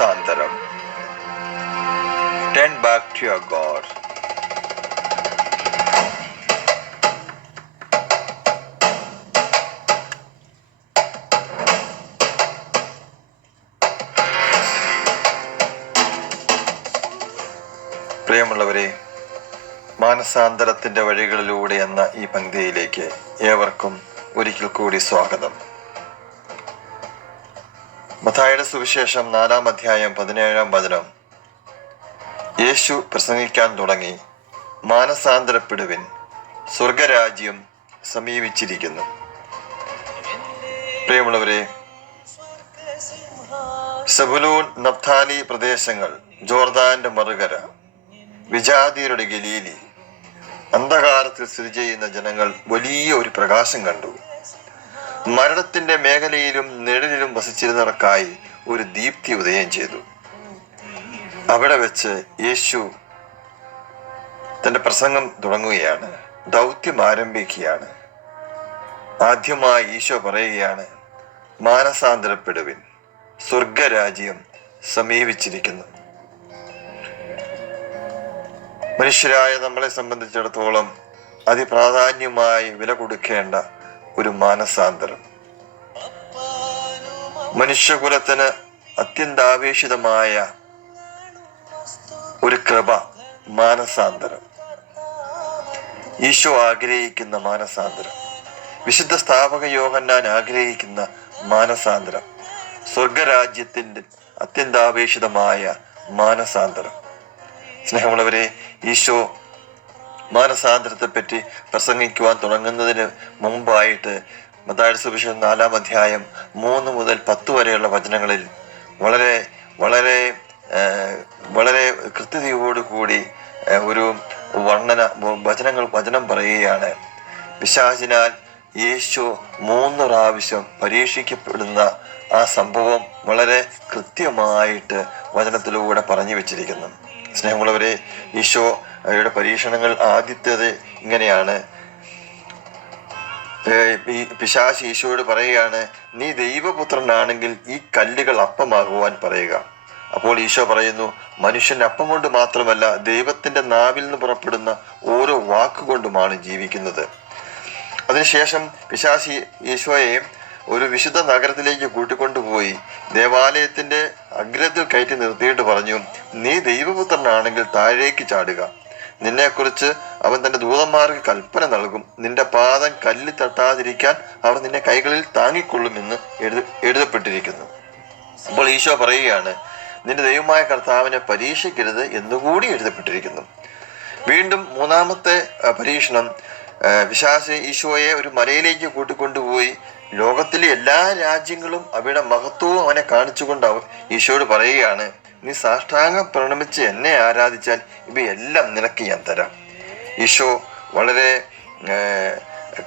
മാനസാന്തരം turn back to your God പ്രിയമുള്ളവരെ മാനസാന്തരത്തിന്റെ വഴികളിലൂടെ എന്ന ഈ പങ്ക്തിയിലേക്ക് ഏവർക്കും ഒരിക്കൽ കൂടി സ്വാഗതം. മത്തായുടെ സുവിശേഷം നാലാം അധ്യായം പതിനേഴാം വചനം. യേശു പ്രസംഗിക്കാൻ തുടങ്ങി. മാനസാന്തരപ്പെടുവിൻ. സ്വർഗരാജ്യം സമീപിച്ചിരിക്കുന്നു. പ്രിയമുള്ളവരെ സബുലൂൺ നഫ്താലി പ്രദേശങ്ങൾ ജോർദാന്റെ മറുകര വിജാതിയരുടെ ഗലീലി അന്ധകാരത്തിൽ സ്ഥിതി ചെയ്യുന്ന ജനങ്ങൾ വലിയ ഒരു പ്രകാശം കണ്ടു. മരണത്തിന്റെ മേഖലയിലും നിഴലിലും വസിച്ചിരുന്നവർക്കായി ഒരു ദീപ്തി ഉദയം ചെയ്തു. അവിടെ വെച്ച് യേശു തന്റെ പ്രസംഗം തുടങ്ങുകയാണ്. ദൗത്യം ആരംഭിക്കുകയാണ്. ആദ്യമായി ഈശോ പറയുകയാണ് മാനസാന്തരപ്പെടുവിൻ. സ്വർഗരാജ്യം സമീപിച്ചിരിക്കുന്നു. മനുഷ്യരായ നമ്മളെ സംബന്ധിച്ചിടത്തോളം അതിപ്രാധാന്യമായി വില കൊടുക്കേണ്ട ഒരു മാനസാന്തരം. മനുഷ്യകുലത്തിന് അത്യന്താപേക്ഷിതമായ ഒരു കൃപ മാനസാന്തരം. ഈശോ ആഗ്രഹിക്കുന്ന മാനസാന്തരം. വിശുദ്ധ സ്ഥാപക യോഹന്നാൻ ആഗ്രഹിക്കുന്ന മാനസാന്തരം. സ്വർഗരാജ്യത്തിന്റെ അത്യന്താപേക്ഷിതമായ മാനസാന്തരം. സ്നേഹമുള്ളവരെ ഈശോ മാനസാന്തരത്തെ പറ്റി പ്രസംഗിക്കുവാൻ തുടങ്ങുന്നതിന് മുമ്പായിട്ട് മതായ സുവിശേഷം നാലാം അധ്യായം മൂന്ന് മുതൽ പത്ത് വരെയുള്ള വചനങ്ങളിൽ വളരെ വളരെ വളരെ കൃത്യതയോടുകൂടി ഒരു വർണന വചനങ്ങൾ വചനം പറയുകയാണ്. പിശാചിനാൽ യേശു മൂന്ന് പ്രാവശ്യം പരീക്ഷിക്കപ്പെടുന്ന ആ സംഭവം വളരെ കൃത്യമായിട്ട് വചനത്തിലൂടെ പറഞ്ഞു വെച്ചിരിക്കുന്നു. സ്നേഹമുള്ളവരെ ഈശോ യുടെ പരീക്ഷണങ്ങൾ ആദ്യത്തേത് ഇങ്ങനെയാണ്. ഈ പിശാശ് ഈശോയോട് പറയുകയാണ് നീ ദൈവപുത്രനാണെങ്കിൽ ഈ കല്ലുകൾ അപ്പമാകുവാൻ പറയുക. അപ്പോൾ ഈശോ പറയുന്നു മനുഷ്യൻ അപ്പം കൊണ്ട് മാത്രമല്ല ദൈവത്തിന്റെ നാവിൽ നിന്ന് പുറപ്പെടുന്ന ഓരോ വാക്കുകൊണ്ടുമാണ് ജീവിക്കുന്നത്. അതിനുശേഷം പിശാശി ഈശോയെ ഒരു വിശുദ്ധ നഗരത്തിലേക്ക് കൂട്ടിക്കൊണ്ടുപോയി ദേവാലയത്തിന്റെ അഗ്രത്തിൽ കയറ്റി നിർത്തിയിട്ട് പറഞ്ഞു നീ ദൈവപുത്രനാണെങ്കിൽ താഴേക്ക് ചാടുക. നിന്നെക്കുറിച്ച് അവൻ തന്റെ ദൂതന്മാർക്ക് കൽപ്പന നൽകും. നിന്റെ പാദം കല്ലിൽ തട്ടാതിരിക്കാൻ അവർ നിന്നെ കൈകളിൽ താങ്ങിക്കൊള്ളുമെന്ന് എഴുതി എഴുതപ്പെട്ടിരിക്കുന്നു. അപ്പോൾ ഈശോ പറയുകയാണ് നിന്റെ ദൈവമായ കർത്താവിനെ പരീക്ഷിക്കരുത് എന്നുകൂടി എഴുതപ്പെട്ടിരിക്കുന്നു. വീണ്ടും മൂന്നാമത്തെ പരീക്ഷണം വിശ്വാസി ഈശോയെ ഒരു മലയിലേക്ക് കൂട്ടിക്കൊണ്ടുപോയി. ലോകത്തിലെ എല്ലാ രാജ്യങ്ങളും അവയുടെ മഹത്വവും അവനെ കാണിച്ചുകൊണ്ട് ഈശോയോട് പറയുകയാണ് നീ സാഷ്ടാംഗം പ്രണമിച്ച് എന്നെ ആരാധിച്ചാൽ ഇവയെല്ലാം നിനക്ക് ഞാൻ തരാം. ഈശോ വളരെ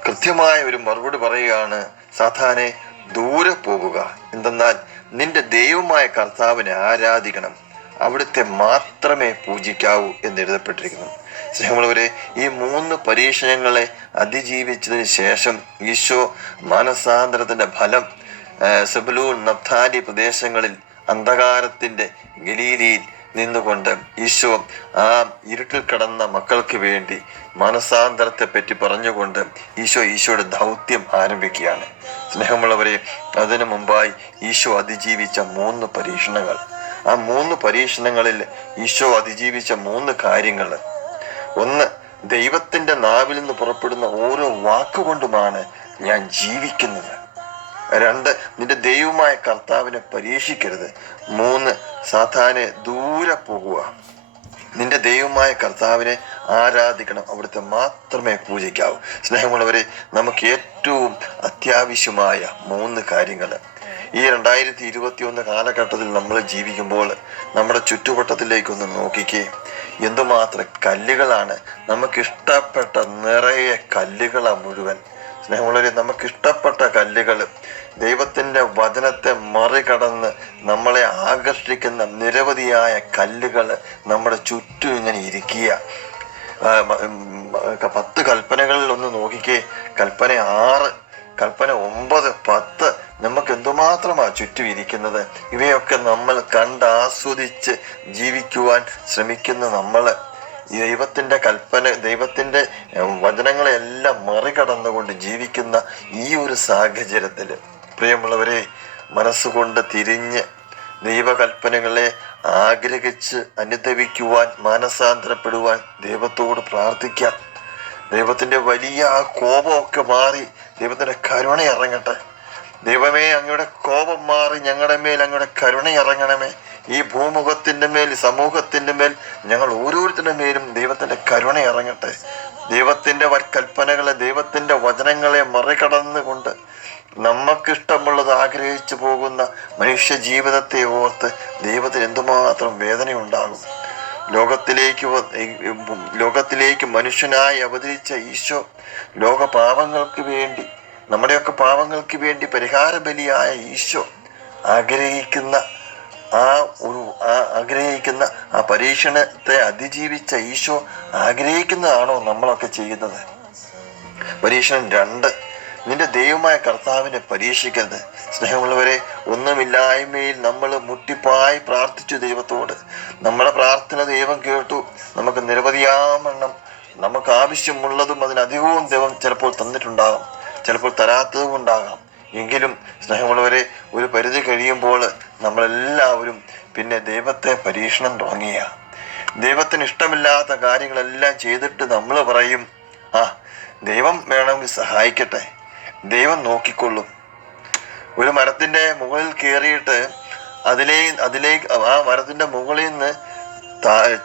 കൃത്യമായ ഒരു മറുപടി പറയുകയാണ് സാധാനെ ദൂരെ പോകുക. എന്തെന്നാൽ നിന്റെ ദൈവമായ കർത്താവിനെ ആരാധിക്കണം. അവിടുത്തെ മാത്രമേ പൂജിക്കാവൂ എന്ന് എഴുതപ്പെട്ടിരിക്കുന്നു. സ്നേഹമുള്ളവരെ ഈ മൂന്ന് പരീക്ഷണങ്ങളെ അതിജീവിച്ചതിന് ശേഷം ഈശോ മാനസാന്തരത്തിന്റെ ഫലം സെബലൂൺ നഫ്താലി പ്രദേശങ്ങളിൽ അന്ധകാരത്തിന്റെ ഗലീലിയിൽ നിന്നുകൊണ്ട് ഈശോ ആ ഇരുട്ടിൽ കടന്ന മക്കൾക്ക് വേണ്ടി മനസാന്തരത്തെ പറ്റി പറഞ്ഞുകൊണ്ട് ഈശോ ഈശോയുടെ ദൗത്യം ആരംഭിക്കുകയാണ്. സ്നേഹമുള്ളവരെ അതിനു മുമ്പായി ഈശോ അതിജീവിച്ച മൂന്ന് പരീക്ഷണങ്ങൾ. ആ മൂന്ന് പരീക്ഷണങ്ങളിൽ ഈശോ അതിജീവിച്ച മൂന്ന് കാര്യങ്ങൾ. ഒന്ന് ദൈവത്തിന്റെ നാവിൽ നിന്ന് പുറപ്പെടുന്ന ഓരോ വാക്കുകൊണ്ടുമാണ് ഞാൻ ജീവിക്കുന്നത്. രണ്ട് നിന്റെ ദൈവമായ കർത്താവിനെ പരീക്ഷിക്കരുത്. മൂന്ന് സാധാരണ ദൂരെ പോകുക. നിന്റെ ദൈവമായ കർത്താവിനെ ആരാധിക്കണം. അവിടുത്തെ മാത്രമേ പൂജിക്കാവൂ സ്നേഹമുള്ളവരെ നമുക്ക് ഏറ്റവും അത്യാവശ്യമായ മൂന്ന് കാര്യങ്ങൾ. ഈ രണ്ടായിരത്തി ഇരുപത്തി ഒന്ന് കാലഘട്ടത്തിൽ നമ്മൾ ജീവിക്കുമ്പോൾ നമ്മുടെ ചുറ്റുവട്ടത്തിലേക്കൊന്ന് നോക്കിക്കേ. എന്തുമാത്രം കല്ലുകളാണ്. നമുക്കിഷ്ടപ്പെട്ട നിറയെ കല്ലുകളാണ് മുഴുവൻ. സ്നേഹമുള്ളവരെ നമുക്ക് ഇഷ്ടപ്പെട്ട കല്ലുകൾ ദൈവത്തിന്റെ വചനത്തെ മറികടന്ന് നമ്മളെ ആകർഷിക്കുന്ന നിരവധിയായ കല്ലുകൾ നമ്മുടെ ചുറ്റും ഇങ്ങനെ ഇരിക്കുക. പത്ത് കൽപ്പനകളിൽ ഒന്ന് നോക്കിക്കേ. കൽപ്പന ആറ് കൽപ്പന ഒമ്പത് പത്ത് നമുക്ക് എന്തുമാത്രമാണ് എന്തുമാത്രമാ ചുറ്റും ഇരിക്കുന്നത്? ഇവയൊക്കെ നമ്മൾ കണ്ടാസ്വദിച്ച് ജീവിക്കുവാൻ ശ്രമിക്കുന്ന നമ്മൾ. ഈ ദൈവത്തിന്റെ കൽപ്പന ദൈവത്തിന്റെ വചനങ്ങളെല്ലാം മറികടന്നുകൊണ്ട് ജീവിക്കുന്ന ഈ ഒരു സാഹചര്യത്തിൽ പ്രിയമുള്ളവരെ മനസ്സുകൊണ്ട് തിരിഞ്ഞ് ദൈവകൽപ്പനകളെ ആഗ്രഹിച്ച് അനുദവിക്കുവാൻ മാനസാന്തരപ്പെടുവാൻ ദൈവത്തോട് പ്രാർത്ഥിക്കാം. ദൈവത്തിന്റെ വലിയ ആ കോപമൊക്കെ മാറി ദൈവത്തിന്റെ കരുണ ഇറങ്ങട്ടെ. ദൈവമേ അങ്ങയുടെ കോപം മാറി ഞങ്ങളുടെ മേൽ അങ്ങയുടെ കരുണ ഇറങ്ങണമേ. ഈ ഭൂമുഖത്തിന്റെ മേൽ സമൂഹത്തിന്റെ മേൽ ഞങ്ങൾ ഓരോരുത്തരുടെ മേലും ദൈവത്തിന്റെ കരുണ ഇറങ്ങട്ടെ. ദൈവത്തിന്റെ കൽപ്പനകളെ ദൈവത്തിന്റെ വചനങ്ങളെ മറികടന്നുകൊണ്ട് നമുക്കിഷ്ടമുള്ളത് ആഗ്രഹിച്ചു പോകുന്ന മനുഷ്യ ജീവിതത്തെ ഓർത്ത് ദൈവത്തിന് എന്തുമാത്രം വേദനയുണ്ടാകും. ലോകത്തിലേക്ക് ലോകത്തിലേക്ക് മനുഷ്യനായി അവതരിച്ച ഈശോ ലോക പാപങ്ങൾക്ക് വേണ്ടി നമ്മുടെയൊക്കെ പാവങ്ങൾക്ക് വേണ്ടി പരിഹാര ബലിയായ ഈശോ ആഗ്രഹിക്കുന്ന ആ ഒരു ആ ആഗ്രഹിക്കുന്ന ആ പരീക്ഷണത്തെ അതിജീവിച്ച ഈശോ ആഗ്രഹിക്കുന്നതാണോ നമ്മളൊക്കെ ചെയ്യുന്നത്? പരീക്ഷണം രണ്ട്. നിന്റെ ദൈവമായ കർത്താവിനെ പരീക്ഷിക്കരുത്. സ്നേഹമുള്ളവരെ ഒന്നുമില്ലായ്മയിൽ നമ്മൾ മുട്ടിപ്പായി പ്രാർത്ഥിച്ചു ദൈവത്തോട്. നമ്മുടെ പ്രാർത്ഥന ദൈവം കേട്ടു. നമുക്ക് നിരവധിയാമണ്ണം നമുക്ക് ആവശ്യമുള്ളതും അതിനധികവും ദൈവം ചിലപ്പോൾ തന്നിട്ടുണ്ടാകാം. ചിലപ്പോൾ തരാത്തതും ഉണ്ടാകാം. എങ്കിലും സ്നേഹമുള്ളവരെ ഒരു പരിധി കഴിയുമ്പോൾ നമ്മളെല്ലാവരും പിന്നെ ദൈവത്തെ പരീക്ഷണം തുടങ്ങിയ ദൈവത്തിന് ഇഷ്ടമില്ലാത്ത കാര്യങ്ങളെല്ലാം ചെയ്തിട്ട് നമ്മൾ പറയും ആ ദൈവം വേണമെങ്കിൽ സഹായിക്കട്ടെ. ദൈവം നോക്കിക്കൊള്ളും. ഒരു മരത്തിന്റെ മുകളിൽ കയറിയിട്ട് അതിലേ അതിലേക്ക് ആ മരത്തിന്റെ മുകളിൽ നിന്ന്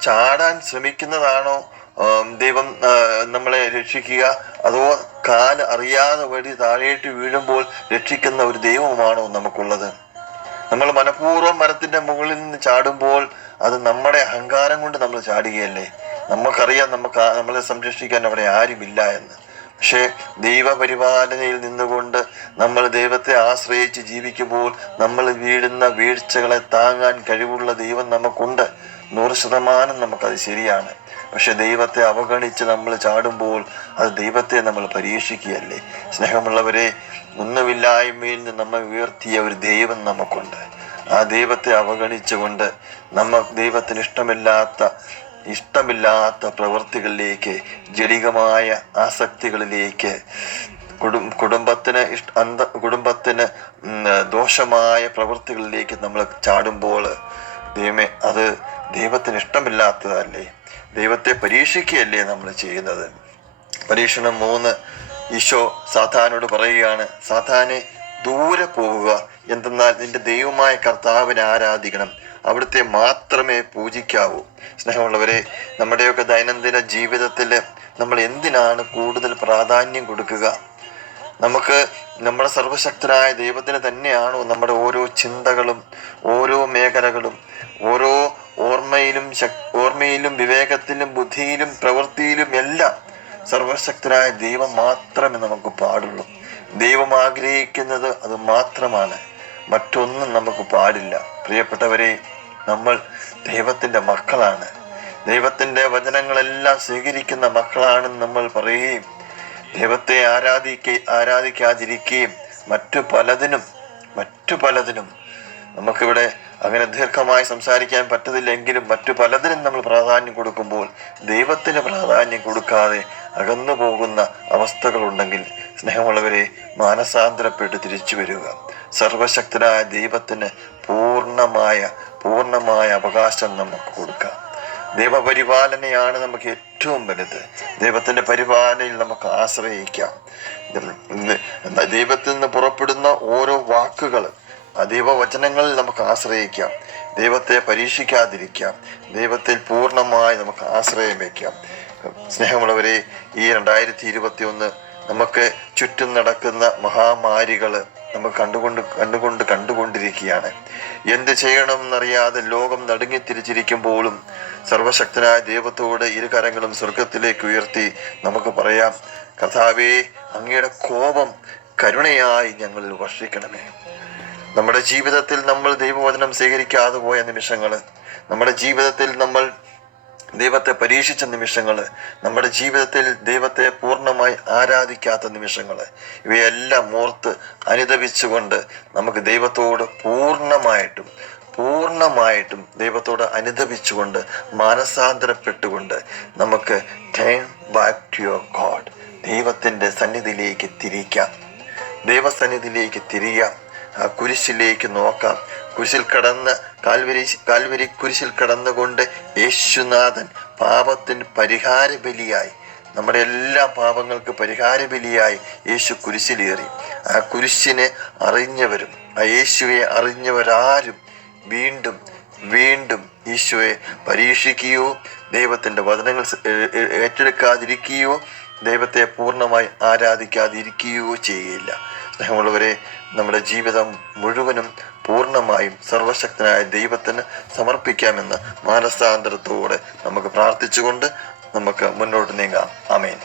ചാടാൻ ശ്രമിക്കുന്നതാണോ ദൈവം നമ്മളെ രക്ഷിക്കുക. അതോ കാൽ അറിയാതെ വഴി താഴേട്ട് വീഴുമ്പോൾ രക്ഷിക്കുന്ന ഒരു ദൈവമാണോ നമുക്കുള്ളത്? നമ്മൾ മനഃപൂർവം മരത്തിന്റെ മുകളിൽ നിന്ന് ചാടുമ്പോൾ അത് നമ്മുടെ അഹങ്കാരം കൊണ്ട് നമ്മൾ ചാടുകയല്ലേ? നമുക്കറിയാം നമുക്ക് നമ്മളെ സംരക്ഷിക്കാൻ അവിടെ ആരുമില്ല എന്ന്. പക്ഷേ ദൈവപരിപാലനയിൽ നിന്നുകൊണ്ട് നമ്മൾ ദൈവത്തെ ആശ്രയിച്ച് ജീവിക്കുമ്പോൾ നമ്മൾ വീഴുന്ന വീഴ്ചകളെ താങ്ങാൻ കഴിവുള്ള ദൈവം നമുക്കുണ്ട്. നൂറ് ശതമാനം നമുക്കത് ശരിയാണ്. പക്ഷെ ദൈവത്തെ അവഗണിച്ച് നമ്മൾ ചാടുമ്പോൾ അത് ദൈവത്തെ നമ്മൾ പരീക്ഷിക്കുകയല്ലേ? സ്നേഹമുള്ളവരെ ഒന്നുമില്ലായ്മയിൽ നിന്ന് നമ്മെ ഉയർത്തിയ ഒരു ദൈവം നമുക്കുണ്ട്. ആ ദൈവത്തെ അവഗണിച്ചുകൊണ്ട് നമ്മ ദൈവത്തിന് ഇഷ്ടമില്ലാത്ത ഇഷ്ടമില്ലാത്ത പ്രവൃത്തികളിലേക്ക് ജടികമായ ആസക്തികളിലേക്ക് കുടും കുടുംബത്തിന് ഇഷ്ട അന്ത കുടുംബത്തിന് ദോഷമായ പ്രവൃത്തികളിലേക്ക് നമ്മൾ ചാടുമ്പോൾ ദൈവമേ അത് ദൈവത്തിന് ഇഷ്ടമില്ലാത്തതല്ലേ? ദൈവത്തെ പരീക്ഷിക്കുകയല്ലേ നമ്മൾ ചെയ്യുന്നത്? പരീക്ഷണം മൂന്ന്. ഈശോ സാധാനോട് പറയുകയാണ് സാധാനെ ദൂരെ പോവുക. എന്തെന്നാൽ നിന്റെ ദൈവമായ കർത്താവിനെ ആരാധിക്കണം. അവിടുത്തെ മാത്രമേ പൂജിക്കാവൂ. സ്നേഹമുള്ളവരെ നമ്മുടെയൊക്കെ ദൈനംദിന ജീവിതത്തിൽ നമ്മൾ എന്തിനാണ് കൂടുതൽ പ്രാധാന്യം കൊടുക്കുക? നമുക്ക് നമ്മുടെ സർവശക്തരായ ദൈവത്തിന് തന്നെയാണോ നമ്മുടെ ഓരോ ചിന്തകളും ഓരോ മേഖലകളും ഓരോ ഓർമ്മയിലും ഓർമ്മയിലും വിവേകത്തിലും ബുദ്ധിയിലും പ്രവൃത്തിയിലും എല്ലാം സർവശക്തരായ ദൈവം മാത്രമേ നമുക്ക് പാടുള്ളൂ. ദൈവം ആഗ്രഹിക്കുന്നത് അത് മാത്രമാണ്. മറ്റൊന്നും നമുക്ക് പാടില്ല. പ്രിയപ്പെട്ടവരെ നമ്മൾ ദൈവത്തിന്റെ മക്കളാണ്. ദൈവത്തിന്റെ വചനങ്ങളെല്ലാം സ്വീകരിക്കുന്ന മക്കളാണെന്ന് നമ്മൾ പറയുകയും ദൈവത്തെ ആരാധിക്ക ആരാധിക്കാതിരിക്കുകയും മറ്റു പലതിനും മറ്റു പലതിനും നമുക്കിവിടെ അങ്ങനെ ദീർഘമായി സംസാരിക്കാൻ പറ്റത്തില്ലെങ്കിലും മറ്റു പലതിനും നമ്മൾ പ്രാധാന്യം കൊടുക്കുമ്പോൾ ദൈവത്തിന് പ്രാധാന്യം കൊടുക്കാതെ അകന്നു പോകുന്ന അവസ്ഥകളുണ്ടെങ്കിൽ സ്നേഹമുള്ളവരെ മാനസാന്തരപ്പെട്ട് തിരിച്ചു വരിക. സർവശക്തനായ ദൈവത്തിന് പൂർണമായ പൂർണമായ അവകാശം നമുക്ക് കൊടുക്കാം. ദൈവപരിപാലനയാണ് നമുക്ക് ഏറ്റവും വലുത്. ദൈവത്തിന്റെ പരിപാലനയിൽ നമുക്ക് ആശ്രയിക്കാം. ദൈവത്തിൽ നിന്ന് പുറപ്പെടുന്ന ഓരോ വാക്കുകൾ ദൈവവചനങ്ങളിൽ നമുക്ക് ആശ്രയിക്കാം. ദൈവത്തെ പരീക്ഷിക്കാതിരിക്കാം. ദൈവത്തിൽ പൂർണമായി നമുക്ക് ആശ്രയം വയ്ക്കാം. സ്നേഹമുള്ളവരെ ഈ രണ്ടായിരത്തി ഇരുപത്തി ഒന്ന് നമുക്ക് ചുറ്റും നടക്കുന്ന മഹാമാരികൾ നമുക്ക് കണ്ടുകൊണ്ട് കണ്ടുകൊണ്ട് കണ്ടുകൊണ്ടിരിക്കുകയാണ്. എന്ത് ചെയ്യണമെന്നറിയാതെ ലോകം നടുങ്ങി തിരിച്ചിരിക്കുമ്പോഴും സർവശക്തനായ ദൈവത്തോട് ഇരുകരങ്ങളും സ്വർഗത്തിലേക്ക് ഉയർത്തി നമുക്ക് പറയാം കഥാവേ അങ്ങയുടെ കോപം കരുണയായി ഞങ്ങളിൽ വർഷിക്കണമേ. നമ്മുടെ ജീവിതത്തിൽ നമ്മൾ ദൈവവചനം സ്വീകരിക്കാതെ പോയ നിമിഷങ്ങൾ നമ്മുടെ ജീവിതത്തിൽ നമ്മൾ ദൈവത്തെ പരീക്ഷിച്ച നിമിഷങ്ങൾ നമ്മുടെ ജീവിതത്തിൽ ദൈവത്തെ പൂർണമായി ആരാധിക്കാത്ത നിമിഷങ്ങൾ ഇവയെല്ലാം ഓർത്ത് അനുദപിച്ചുകൊണ്ട് നമുക്ക് ദൈവത്തോട് പൂർണമായിട്ടും പൂർണമായിട്ടും ദൈവത്തോട് അനുദപിച്ചുകൊണ്ട് മാനസാന്തരപ്പെട്ടുകൊണ്ട് നമുക്ക് turn back to your God ദൈവത്തിന്റെ സന്നിധിയിലേക്ക് തിരിക്കാം. ദൈവസന്നിധിയിലേക്ക് തിരിയാം. കുരിശിലേക്ക് നോക്കാം. കുരിശിൽ കടന്ന് കാൽവരി കാൽവരി കുരിശിൽ കടന്നുകൊണ്ട് യേശുനാഥൻ പാപത്തിന് പരിഹാര ബലിയായി നമ്മുടെ എല്ലാ പാപങ്ങൾക്ക് പരിഹാര ബലിയായി യേശു കുരിശിലേറി. ആ കുരിശിനെ അറിഞ്ഞവരും ആ യേശുവെ അറിഞ്ഞവരാരും വീണ്ടും വീണ്ടും ഈശോയെ പരീക്ഷിക്കുകയോ ദൈവത്തിന്റെ വചനങ്ങൾ ഏറ്റെടുക്കാതിരിക്കുകയോ ദൈവത്തെ പൂർണമായി ആരാധിക്കാതിരിക്കുകയോ ചെയ്യുകയില്ല സ്നേഹമുള്ളവരെ നമ്മുടെ ജീവിതം മുഴുവനും പൂർണമായും സർവശക്തനായ ദൈവത്തിന് സമർപ്പിക്കാമെന്ന് മാനസാന്തരത്തോടെ നമുക്ക് പ്രാർത്ഥിച്ചുകൊണ്ട് നമുക്ക് മുന്നോട്ട് നീങ്ങാം. ആമേൻ.